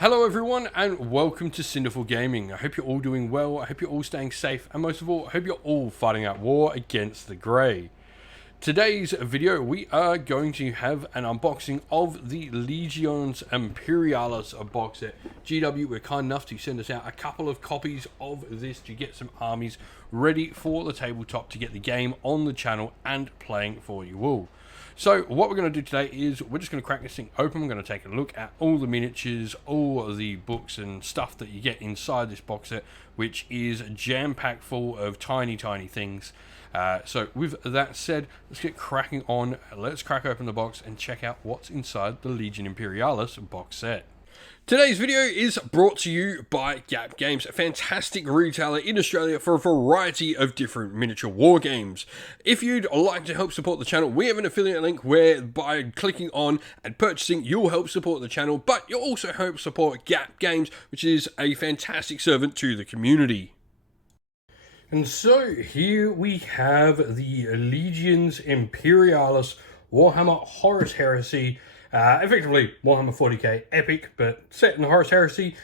Hello everyone and welcome to Cinderful Gaming. I hope you're all doing well, I hope you're all staying safe, and most of all, I hope you're all fighting out war against the Grey. Today's video, we are going to have an unboxing of the Legion's Imperialis box set. GW were kind enough to send us out a couple of copies of this to get some armies ready for the tabletop to get the game on the channel and playing for you all. So what we're going to do today is we're just going to crack this thing open. We're going to take a look at all the miniatures, all of the books and stuff that you get inside this box set, which is jam-packed full of tiny things. So with that said, let's get cracking on. Let's crack open the box and check out what's inside the Legion Imperialis box set. Today's video is brought to you by Gap Games, a fantastic retailer in Australia for a variety of different miniature war games. If you'd like to help support the channel, we have an affiliate link where by clicking on and purchasing, you'll help support the channel, but you'll also help support Gap Games, which is a fantastic servant to the community. And so here we have the Legion's Imperialis Warhammer Horus Heresy, effectively Warhammer 40k Epic, but set in the Horus Heresy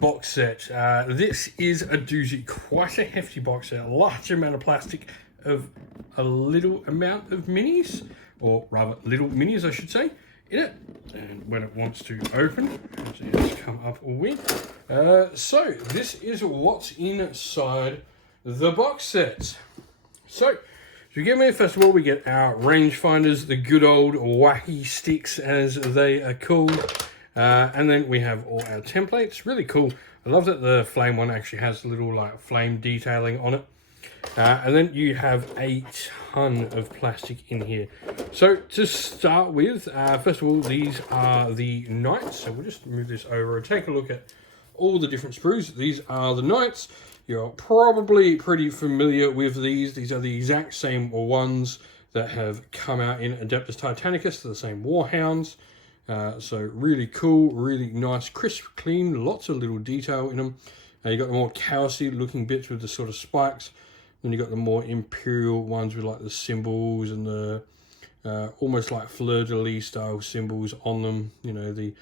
box set. This is a doozy, quite a hefty box set, a large amount of plastic of a little amount of minis, or rather little minis I should say, in it. And when it wants to open, it's come up with. So this is what's inside the box set. So to get me, first of all, we get our rangefinders, the good old wacky sticks as they are called. And then we have all our templates. Really cool. I love that the flame one actually has a little like flame detailing on it. And then you have a ton of plastic in here. So to start with, first of all, these are the knights. So we'll just move this over and take a look at all the different sprues. These are the knights. You're probably pretty familiar with these. These are the exact same ones that have come out in Adeptus Titanicus. They're the same Warhounds. So really cool, really nice, crisp, clean, lots of little detail in them. You got the more chaosy looking bits with the sort of spikes. Then you got the more imperial ones with like the symbols and the almost like fleur-de-lis style symbols on them. You know, the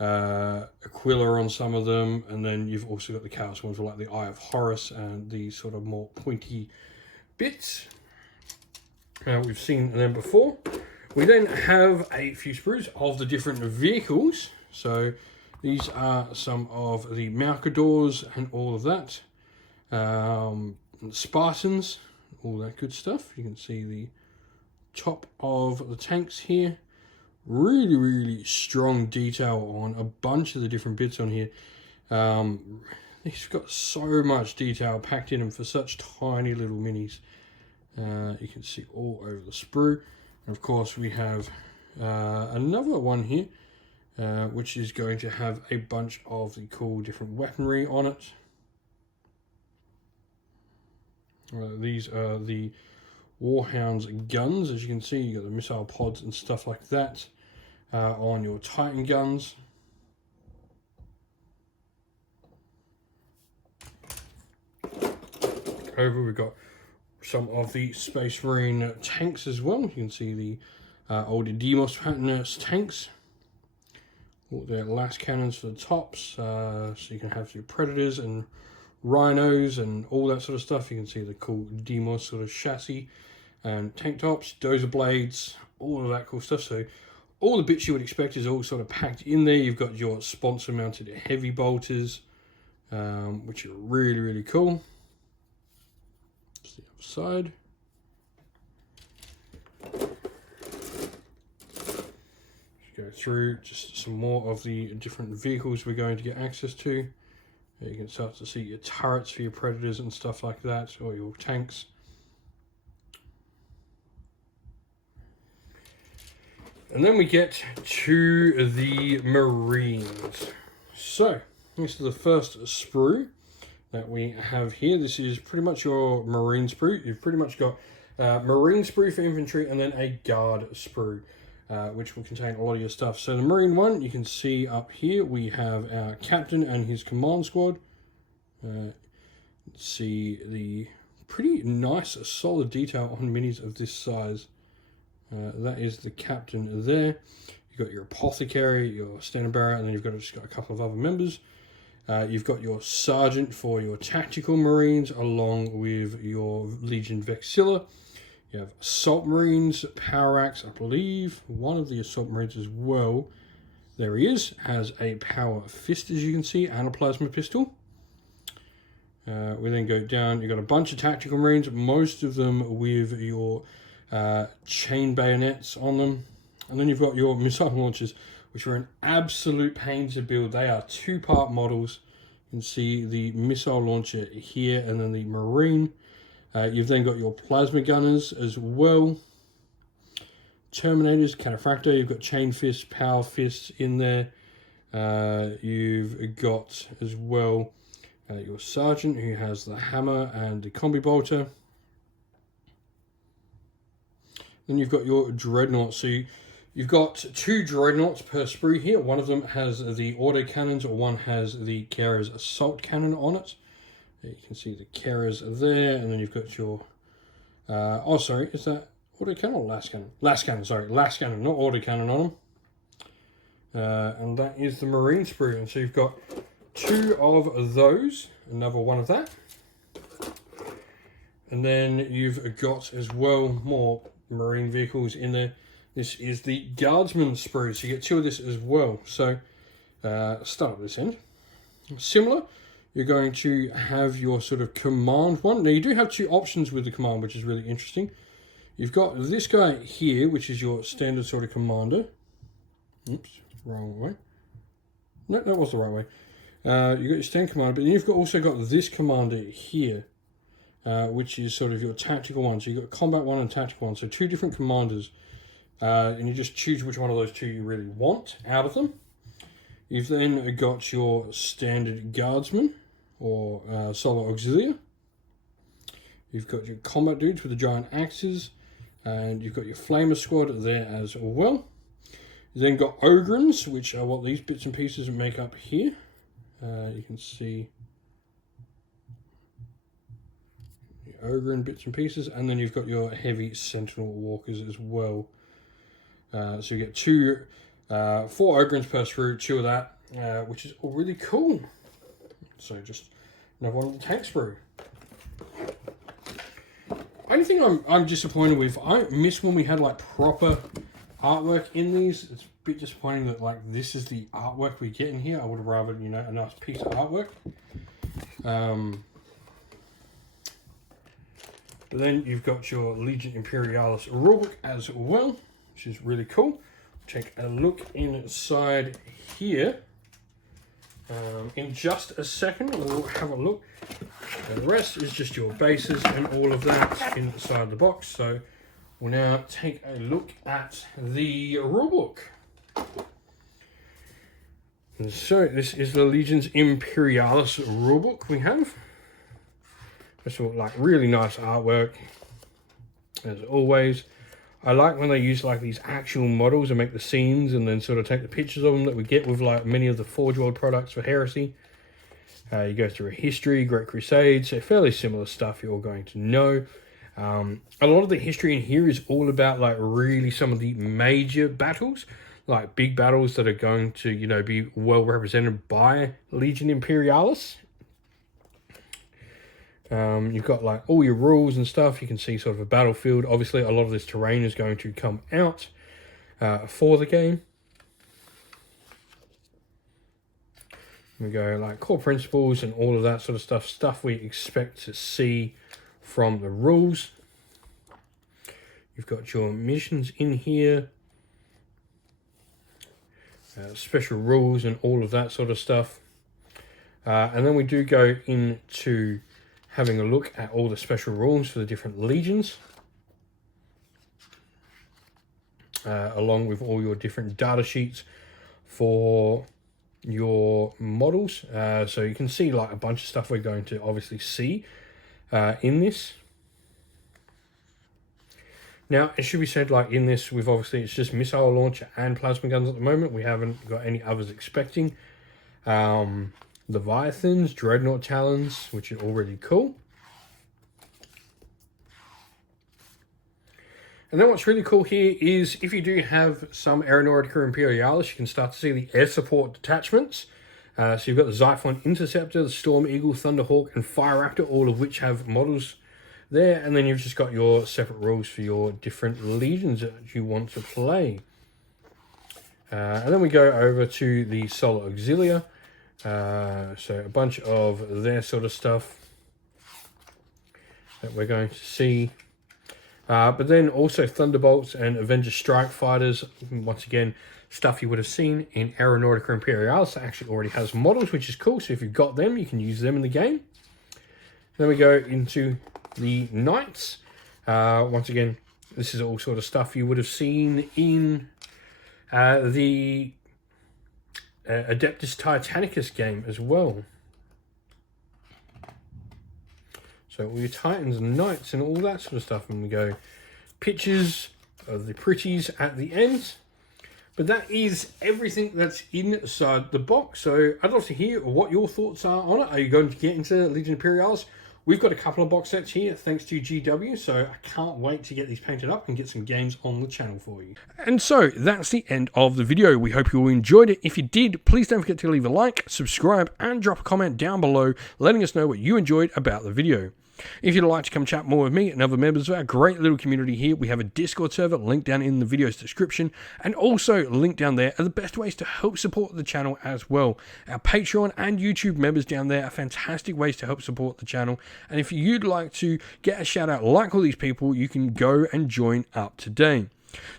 Aquila on some of them, and then you've also got the chaos ones with like the Eye of Horus and the sort of more pointy bits. We've seen them before. We then have a few sprues of the different vehicles. So these are some of the Malcadors and all of that. Spartans, all that good stuff. You can see the top of the tanks here. Really strong detail on a bunch of the different bits on here. They've got so much detail packed in them for such tiny little minis. You can see all over the sprue. And of course we have another one here, which is going to have a bunch of the cool different weaponry on it. These are the Warhound's guns. As you can see, you got the missile pods and stuff like that on your Titan guns. Over we've got some of the Space Marine tanks as well. You can see the older Demos tanks. All their last cannons for the tops, so you can have your Predators and Rhinos and all that sort of stuff. You can see the cool Demos sort of chassis and tank tops, dozer blades, all of that cool stuff. So all the bits you would expect is all sort of packed in there. You've got your sponsor mounted heavy bolters, which are really cool. That's the other side. Go through just some more of the different vehicles we're going to get access to. You can start to see your turrets for your Predators and stuff like that, or your tanks. And then we get to the Marines. So, this is the first sprue that we have here. This is pretty much your Marine sprue. You've pretty much got Marine sprue for infantry and then a Guard sprue, which will contain a lot of your stuff. So the Marine one, you can see up here, we have our captain and his command squad. See the pretty nice, solid detail on minis of this size. That is the captain there. You've got your Apothecary, your Standard Bearer, and then you've just got a couple of other members. You've got your Sergeant for your Tactical Marines, along with your Legion Vexilla. You have Assault Marines, Power Axe, I believe. One of the Assault Marines as well, there he is, has a Power Fist, as you can see, and a Plasma Pistol. We then go down, you've got a bunch of Tactical Marines, most of them with your chain bayonets on them. And then you've got your missile launchers, which are an absolute pain to build. They are two-part models. You can see the missile launcher here and then the Marine. You've then got your plasma gunners as well. Terminators, Cataphractor, you've got Chain Fist, Power Fist in there. You've got as well your Sergeant, who has the Hammer and the Combi Bolter. Then you've got your Dreadnought. So you've got two Dreadnoughts per sprue here. One of them has the auto cannons, or one has the Kara's assault cannon on it. You can see the Kara's there, and then you've got your... oh, sorry, is that auto cannon or last cannon? Last cannon, sorry, last cannon, not auto cannon on them. And that is the Marine sprue. And so you've got two of those, another one of that. And then you've got as well more Marine vehicles in there. This is the Guardsman sprue, so you get two of this as well. So start at this end. Similar, you're going to have your sort of command one. Now you do have two options with the command, which is really interesting. You've got this guy here, which is your standard sort of commander. Oops, wrong way. No, that was the right way. You've got your standard commander, but then you've also got this commander here, which is sort of your tactical one. So you've got combat one and tactical one, so two different commanders. And you just choose which one of those two you really want out of them. You've then got your standard guardsman, or solo auxiliar. You've got your combat dudes with the giant axes, and you've got your flamer squad there as well. You've then got ogrins, which are what these bits and pieces make up here. You can see the ogrin bits and pieces, and then you've got your heavy sentinel walkers as well. So you get 4 ogrins per sprue, 2 of that, which is all really cool. So just another one of the tank sprue. Only thing I'm disappointed with, I miss when we had like proper artwork in these. It's a bit disappointing that like this is the artwork we get in here. I would have rather, you know, a nice piece of artwork. But then you've got your Legion Imperialis rulebook as well, which is really cool. Take a look inside here. In just a second, we'll have a look. The rest is just your bases and all of that inside the box. So we'll now take a look at the rulebook. And so this is the Legion's Imperialis rulebook we have. This all like really nice artwork, as always. I like when they use like these actual models and make the scenes and then sort of take the pictures of them that we get with like many of the Forge World products for Heresy. You go through a history, Great Crusade, so fairly similar stuff you're all going to know. A lot of the history in here is all about like really some of the major battles, like big battles that are going to, you know, be well represented by Legion Imperialis. You've got like all your rules and stuff. You can see sort of a battlefield. Obviously, a lot of this terrain is going to come out for the game. We go like core principles and all of that sort of stuff. Stuff we expect to see from the rules. You've got your missions in here. Special rules and all of that sort of stuff. And then we do go into having a look at all the special rules for the different legions, along with all your different data sheets for your models. So you can see like a bunch of stuff we're going to obviously see in this. Now, it should be said, like in this, we've obviously, it's just missile launcher and plasma guns at the moment. We haven't got any others expecting. Leviathans, Dreadnought Talons, which are already cool. And then what's really cool here is if you do have some Aeronautica Imperialis, you can start to see the air support detachments. So you've got the Xiphon Interceptor, the Storm Eagle, Thunderhawk, and Fire Raptor, all of which have models there. And then you've just got your separate rules for your different legions that you want to play. And then we go over to the Solar Auxilia. So a bunch of their sort of stuff that we're going to see. But then also Thunderbolts and Avenger Strike Fighters. Once again, stuff you would have seen in Aeronautica Imperialis that actually already has models, which is cool. So if you've got them, you can use them in the game. Then we go into the Knights. Once again, this is all sort of stuff you would have seen in the Adeptus Titanicus game as well. So all your Titans and Knights and all that sort of stuff. And we go pictures of the pretties at the end. But that is everything that's inside the box. So I'd love to hear what your thoughts are on it. Are you going to get into Legion Imperialis? We've got a couple of box sets here, thanks to GW, so I can't wait to get these painted up and get some games on the channel for you. And so, that's the end of the video. We hope you all enjoyed it. If you did, please don't forget to leave a like, subscribe, and drop a comment down below, letting us know what you enjoyed about the video. If you'd like to come chat more with me and other members of our great little community here, we have a Discord server linked down in the video's description, and also linked down there are the best ways to help support the channel as well. Our Patreon and YouTube members down there are fantastic ways to help support the channel, and if you'd like to get a shout out like all these people, you can go and join up today.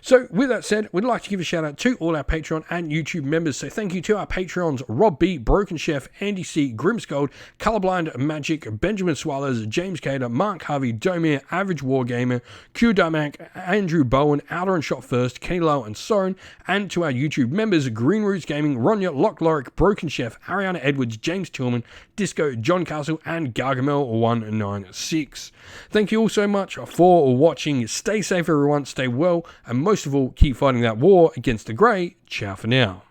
So with that said, we'd like to give a shout out to all our Patreon and YouTube members. So thank you to our Patreons, Rob B, Broken Chef, Andy C, Grimscold, Colorblind Magic, Benjamin Swallows, James Cater, Mark Harvey, Domir, Average Wargamer, Q Damak, Andrew Bowen, Outer and Shot First, Kenny Lowe and Soren, and to our YouTube members, Green Roots Gaming, Ronya, Lock Lorick, Broken Chef, Ariana Edwards, James Tillman, Disco, John Castle, and Gargamel196. Thank you all so much for watching. Stay safe everyone, stay well, and most of all, keep fighting that war against the grey. Ciao for now.